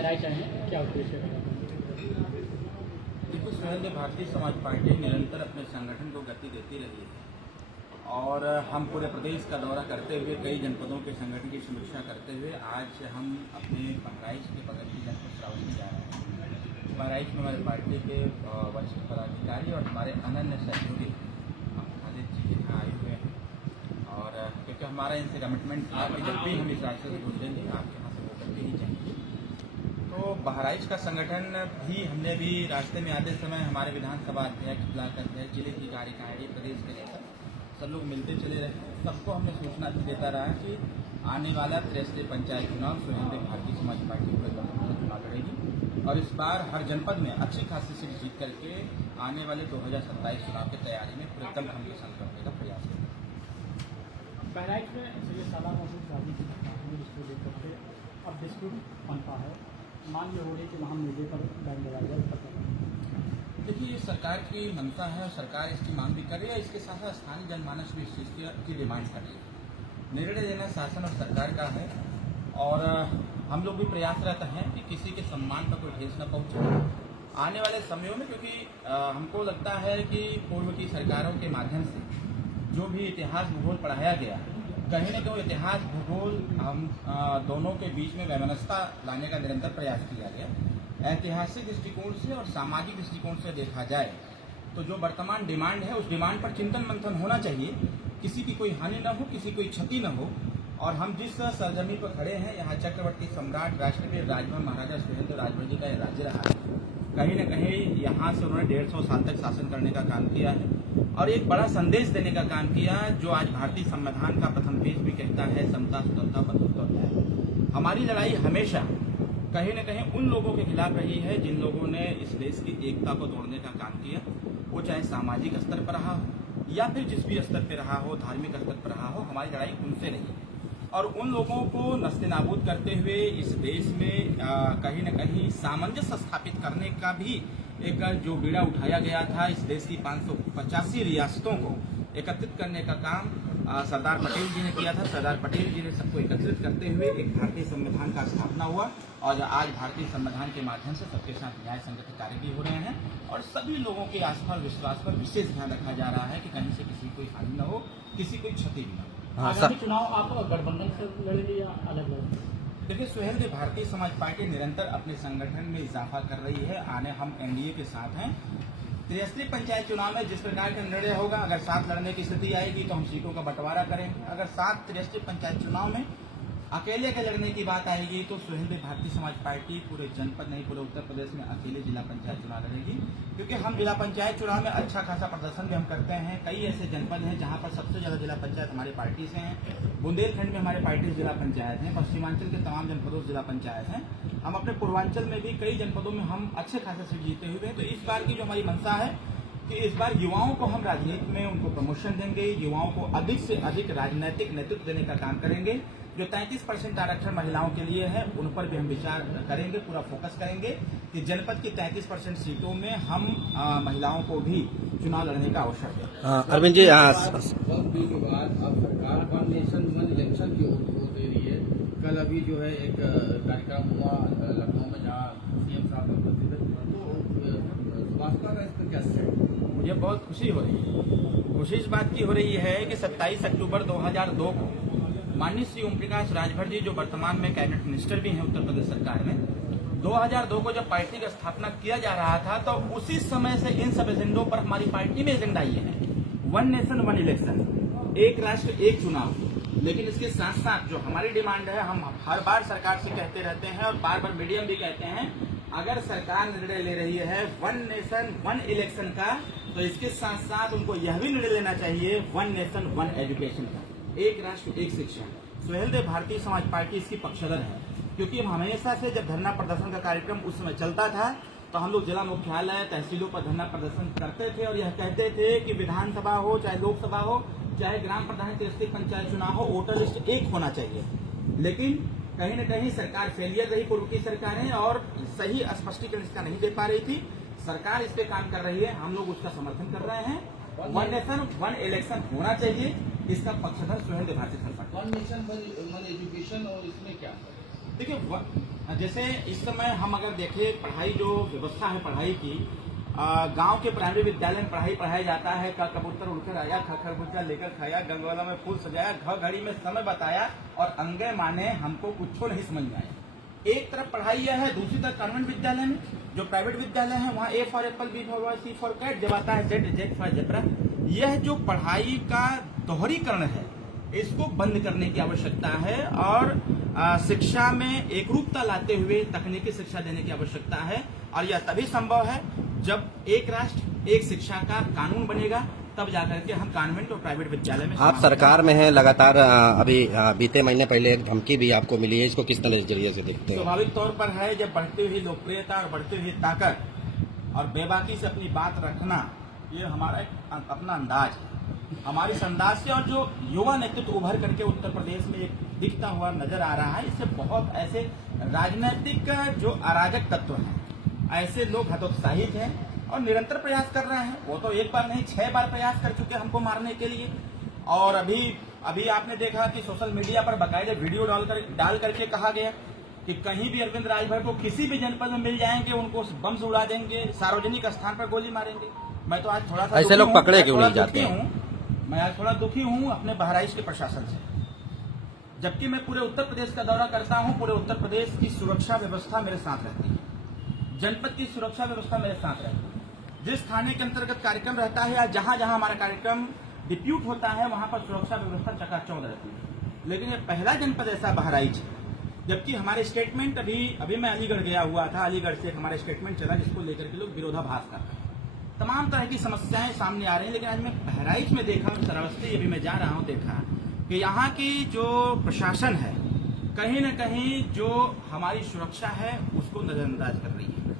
राय चाहें क्या उद्देश्य है? देखो, सुहेल भारतीय समाज पार्टी निरंतर अपने संगठन को गति देती रही है और हम पूरे प्रदेश का दौरा करते हुए कई जनपदों के संगठन की समीक्षा करते हुए आज हम अपने बहराइच के बगल की जनपद श्रावस्ती जा रहे हैं। बहराइच में हमारी पार्टी के वरिष्ठ पदाधिकारी और हमारे अनन्य सहयोगी खालिद जी यहाँ आए हुए हैं और क्योंकि हमारा इनसे कमिटमेंट था कि जब भी हम इस रास्ते से गुजरेंगे आपके यहाँ से वो करके ही जाएंगे। तो बहराइच का संगठन भी हमने भी रास्ते में आते समय हमारे विधानसभा अध्यक्ष, ब्लॉक अध्यक्ष, जिले की कार्यकारिणी, प्रदेश के नेता सब लोग मिलते चले रहे। सबको हमने सूचना भी देता रहा कि आने वाला 63 पंचायत चुनाव सुहेल भारतीय समाज पार्टी पूरे चुनाव लड़ेगी और इस बार हर जनपद में अच्छी खासी सीट जीत करके आने वाले 2027 चुनाव की तैयारी में पूरे दम के संग करने का प्रयास करेंगे। बहराइच में सैयद साला महमूद गाजी की घटना हुई, जिसको लेकर के अब डिस्प्यूट बनता है, मांग ये हो रही कि वहाँ मीडिया पर बैन लगाया जाए। देखिए, सरकार की मंशा है और सरकार इसकी मांग भी कर रही है। इसके साथ साथ स्थानीय जनमानस भी इस चीज़ की डिमांड कर रही है। निर्णय लेना शासन और सरकार का है और हम लोग भी प्रयासरत हैं कि किसी के सम्मान पर कोई ठेस न पहुंचे। आने वाले समयों में क्योंकि हमको लगता है कि पूर्व की सरकारों के माध्यम से जो भी इतिहास भूगोल पढ़ाया गया, कहीं न कहीं इतिहास भूगोल हम दोनों के बीच में वैमनस्यता लाने का निरंतर प्रयास किया गया। ऐतिहासिक दृष्टिकोण से और सामाजिक दृष्टिकोण से देखा जाए तो जो वर्तमान डिमांड है उस डिमांड पर चिंतन मंथन होना चाहिए, किसी की कोई हानि न हो, किसी कोई क्षति न हो। और हम जिस सरजमी पर खड़े हैं, यहाँ चक्रवर्ती सम्राट राष्ट्रवीर राजभर महाराजा सुहेल राजभर जी का यह राज्य रहा है। कहीं न कहीं यहाँ से उन्होंने 150 साल तक शासन करने का काम किया है और एक बड़ा संदेश देने का काम किया जो आज भारतीय संविधान का प्रथम पेज भी कहता है, समता, स्वतंत्रता, बंधुत्व और न्याय। हमारी लड़ाई हमेशा कहीं न कहीं उन लोगों के खिलाफ रही है जिन लोगों ने इस देश की एकता को तोड़ने का काम किया, वो चाहे सामाजिक स्तर पर रहा हो या फिर जिस भी स्तर पर रहा हो, धार्मिक स्तर पर रहा हो, हमारी लड़ाई उनसे नहीं है। और उन लोगों को नस्तेनाबूद करते हुए इस देश में कहीं न कहीं सामंजस्य स्थापित करने का भी एक जो बीड़ा उठाया गया था, इस देश की 585 रियासतों को एकत्रित करने का काम सरदार पटेल जी ने किया था। सरदार पटेल जी ने सबको एकत्रित करते हुए एक भारतीय संविधान का स्थापना हुआ और आज भारतीय संविधान के माध्यम से सबके साथ न्याय संगत कार्य भी हो रहे हैं और सभी लोगों के आस्था और विश्वास पर विशेष ध्यान रखा जा रहा है कि कहीं से किसी कोई हानि न हो, किसी कोई क्षति भी न हो। आगामी चुनाव आप गठबंधन से लड़ेंगे या अलग लड़ेंगे? देखिए, सुहेल भारतीय समाज पार्टी निरंतर अपने संगठन में इजाफा कर रही है। आने हम एनडीए के साथ हैं। 63 पंचायत चुनाव में जिस प्रकार का निर्णय होगा, अगर साथ लड़ने की स्थिति आएगी तो हम सीटों का बंटवारा करेंगे। अगर साथ 63 पंचायत चुनाव में अकेले के लड़ने की बात आएगी तो सुहेल भारतीय समाज पार्टी पूरे जनपद नहीं, पूरे उत्तर प्रदेश में अकेले जिला पंचायत चुनाव लड़ेगी, क्योंकि हम जिला पंचायत चुनाव में अच्छा खासा प्रदर्शन भी हम करते हैं। कई ऐसे जनपद हैं जहां पर सबसे ज्यादा जिला पंचायत हमारी पार्टी से हैं। बुंदेलखंड में हमारी पार्टी जिला पंचायत है, पश्चिमांचल के तमाम जनपदों से जिला पंचायत है। हम अपने पूर्वांचल में भी कई जनपदों में हम अच्छे खासे सीट जीते हुए हैं। तो इस बार की जो हमारी मंशा है कि इस बार युवाओं को हम राजनीति में उनको प्रमोशन देंगे, युवाओं को अधिक से अधिक राजनीतिक नेतृत्व देने का काम करेंगे। जो 33% आरक्षण महिलाओं के लिए है उन पर भी हम विचार करेंगे, पूरा फोकस करेंगे कि जनपद की 33% सीटों में हम महिलाओं को भी चुनाव लड़ने का अवसर दें। अरविंद जी, के बाद अब सरकार वन नेशन वन इलेक्शन की ओर दे रही है। कल अभी जो है एक कार्यक्रम हुआ लखनऊ में जहाँ सीएम साहब उपस्थित थे, तो भाजपा का इस पर क्या स्टैंड? मुझे बहुत खुशी हो रही है। खुशी इस बात की हो रही है कि 27 अक्टूबर 2002 को माननीय श्री ओम प्रकाश राजभर जी, जो वर्तमान में कैबिनेट मिनिस्टर भी हैं उत्तर प्रदेश सरकार में, 2002 को जब पार्टी की स्थापना किया जा रहा था तो उसी समय से इन सब एजेंडों पर हमारी पार्टी में एजेंडा ये है, वन नेशन वन इलेक्शन, एक राष्ट्र एक चुनाव। लेकिन इसके साथ साथ जो हमारी डिमांड है, हम हर बार सरकार से कहते रहते हैं और बार बार मीडियम भी कहते हैं, अगर सरकार निर्णय ले रही है वन नेशन वन इलेक्शन का, तो इसके साथ साथ उनको यह भी निर्णय लेना चाहिए वन नेशन वन एजुकेशन का, एक राष्ट्र एक शिक्षा। सुहेल भारतीय समाज पार्टी इसकी पक्षधर है, क्योंकि हम हमेशा से जब धरना प्रदर्शन का कार्यक्रम उस समय चलता था तो हम लोग जिला मुख्यालय, तहसीलों पर धरना प्रदर्शन करते थे और यह कहते थे कि विधानसभा हो चाहे लोकसभा हो चाहे ग्राम प्रधान 63 पंचायत चुनाव हो, वोटर लिस्ट एक होना चाहिए। लेकिन कहीं न कहीं सरकार फेलियर रही पूर्व की सरकारें और सही स्पष्टीकरण इसका नहीं दे पा रही थी। सरकार इस पे काम कर रही है, हम लोग उसका समर्थन कर रहे हैं। वन नेशन वन इलेक्शन होना चाहिए, इसका पक्षधर Suhail Bharatiya Samaj party. One nation one education, और इसमें क्या देखिए जैसे इस समय हम अगर देखें पढ़ाई जो व्यवस्था है पढ़ाई की, गांव के प्राइमरी विद्यालय में पढ़ाई पढ़ाया जाता है। का कबूतर उड़कर आया, खरबूजा लेकर खाया, गंगवाला में फूल सजाया, घड़ी में समय बताया और अंगे माने हमको कुछ नहीं समझ में आया। एक तरफ पढ़ाई यह है, दूसरी तरफ कॉन्वेंट विद्यालय में जो प्राइवेट विद्यालय है वहाँ A for apple, B for boy, C for cat, जब आता है Z फॉर जेब्रा। यह जो पढ़ाई का दोहरीकरण है इसको बंद करने की आवश्यकता है और शिक्षा में एकरूपता लाते हुए तकनीकी शिक्षा देने की आवश्यकता है। और यह तभी संभव है जब एक राष्ट्र एक शिक्षा का कानून बनेगा, तब जाकर के हम कॉन्वेंट और प्राइवेट विद्यालय में। आप सरकार में हैं लगातार, अभी बीते महीने पहले एक धमकी भी आपको मिली है, इसको किस नजरिए से देखते हैं? स्वाभाविक तौर पर है, जब बढ़ती हुई लोकप्रियता और बढ़ती हुई ताकत और बेबाकी से अपनी बात रखना, ये हमारा एक अपना अंदाज है। हमारी इस अंदाज से और जो युवा नेतृत्व उभर करके उत्तर प्रदेश में एक दिखता हुआ नजर आ रहा है, इससे बहुत ऐसे राजनीतिक जो अराजक तत्व हैं, ऐसे लोग हतोत्साहित हैं और निरंतर प्रयास कर रहे हैं। वो तो एक बार नहीं 6 बार प्रयास कर चुके हमको मारने के लिए। और अभी आपने देखा कि सोशल मीडिया पर बाकायदे वीडियो डाल करके कहा गया कि कहीं भी अरविंद राजभर को किसी भी जनपद में मिल जाएंगे, उनको बम से उड़ा देंगे, सार्वजनिक स्थान पर गोली मारेंगे। मैं तो आज थोड़ा सा ऐसे लोग पकड़े क्यों नहीं जाते हैं? मैं आज थोड़ा दुखी हूँ अपने बहराइच के प्रशासन से, जबकि मैं पूरे उत्तर प्रदेश का दौरा करता हूँ। पूरे उत्तर प्रदेश की सुरक्षा व्यवस्था मेरे साथ रहती है, जनपद की सुरक्षा व्यवस्था मेरे साथ रहती है। जिस थाने के अंतर्गत कार्यक्रम रहता है या जहां जहां हमारा कार्यक्रम डिप्यूट होता है वहां पर सुरक्षा व्यवस्था चकाचौंध रहती है। लेकिन ये पहला जनपद ऐसा बहराइच है, जबकि हमारे स्टेटमेंट अभी मैं अलीगढ़ गया हुआ था, अलीगढ़ से हमारा स्टेटमेंट चला जिसको लेकर के लोग विरोधाभास कर रहे हैं। तमाम तरह की समस्याएं सामने आ रही हैं। लेकिन आज मैं बहराइच में देखा, श्रावस्ती अभी मैं जा रहा हूं, देखा कि यहाँ की जो प्रशासन है कहीं न कहीं जो हमारी सुरक्षा है उसको नजरअंदाज कर रही है।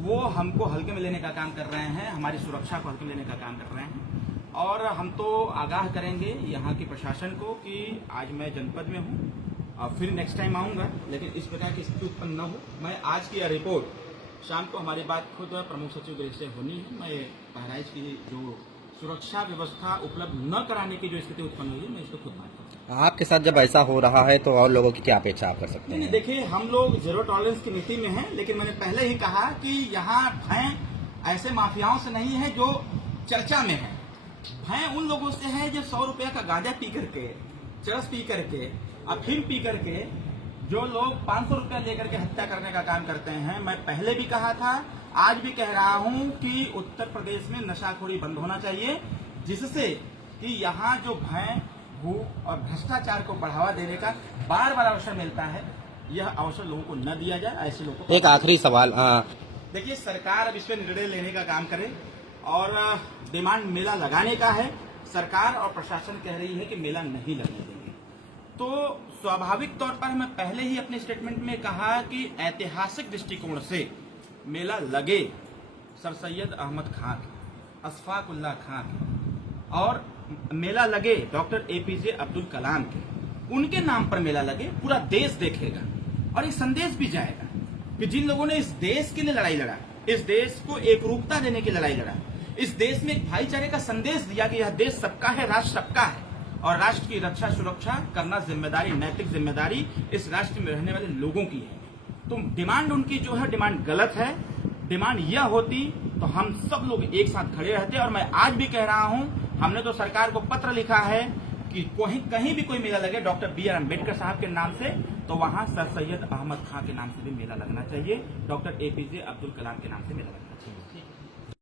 वो हमको हल्के में लेने का काम कर रहे हैं, हमारी सुरक्षा को हल्के में लेने का काम कर रहे हैं। और हम तो आगाह करेंगे यहाँ की प्रशासन को कि आज मैं जनपद में हूँ और फिर नेक्स्ट टाइम आऊँगा, लेकिन इस प्रकार की स्थिति उत्पन्न न हो। मैं आज की रिपोर्ट शाम को हमारी बात खुद प्रमुख सचिव गृह से होनी है। मैं बहराइच की जो सुरक्षा व्यवस्था उपलब्ध न कराने की जो स्थिति उत्पन्न हुई है, मैं इसको खुद मानता हूँ। आपके साथ जब ऐसा हो रहा है तो और लोगों की क्या अपेक्षा आप कर सकते हैं? देखिए, हम लोग जीरो टॉलरेंस की नीति में हैं, लेकिन मैंने पहले ही कहा कि यहाँ भय ऐसे माफियाओं से नहीं है जो चर्चा में है। भय उन लोगों से है जो 100 रुपया का गांजा पी करके, चरस पी करके, अफीम पी करके, जो लोग 500 रुपया लेकर के हत्या करने का काम करते हैं। मैं पहले भी कहा था, आज भी कह रहा हूं कि उत्तर प्रदेश में नशाखोरी बंद होना चाहिए, जिससे कि यहाँ जो भय, भूख और भ्रष्टाचार को बढ़ावा देने का बार बार अवसर मिलता है, यह अवसर लोगों को न दिया जाए। ऐसे लोगों को एक आखिरी सवाल, देखिए, सरकार अब इस पर निर्णय लेने का काम करे और डिमांड मेला लगाने का है। सरकार और प्रशासन कह रही है कि मेला नहीं लगने देंगे, तो स्वाभाविक तौर पर मैं पहले ही अपने स्टेटमेंट में कहा कि ऐतिहासिक दृष्टिकोण से मेला लगे सर सैयद अहमद खां के, अशफाक उल्लाह खां के, और मेला लगे डॉक्टर APJ अब्दुल कलाम के, उनके नाम पर मेला लगे। पूरा देश देखेगा और एक संदेश भी जाएगा कि जिन लोगों ने इस देश के लिए लड़ाई लड़ा, इस देश को एकरूपता देने की लड़ाई लड़ा, इस देश में एक भाईचारे का संदेश दिया कि यह देश सबका है, राष्ट्र सबका है और राष्ट्र की रक्षा सुरक्षा करना जिम्मेदारी, नैतिक जिम्मेदारी इस राष्ट्र में रहने वाले लोगों की है। तो डिमांड उनकी जो है डिमांड गलत है। डिमांड यह होती तो हम सब लोग एक साथ खड़े रहते। और मैं आज भी कह रहा हूं, हमने तो सरकार को पत्र लिखा है कि कहीं भी कोई मेला लगे डॉक्टर BR अम्बेडकर साहब के नाम से, तो वहां सर सैयद अहमद खां के नाम से भी मेला लगना चाहिए, डॉक्टर APJ अब्दुल कलाम के नाम से मेला लगना चाहिए।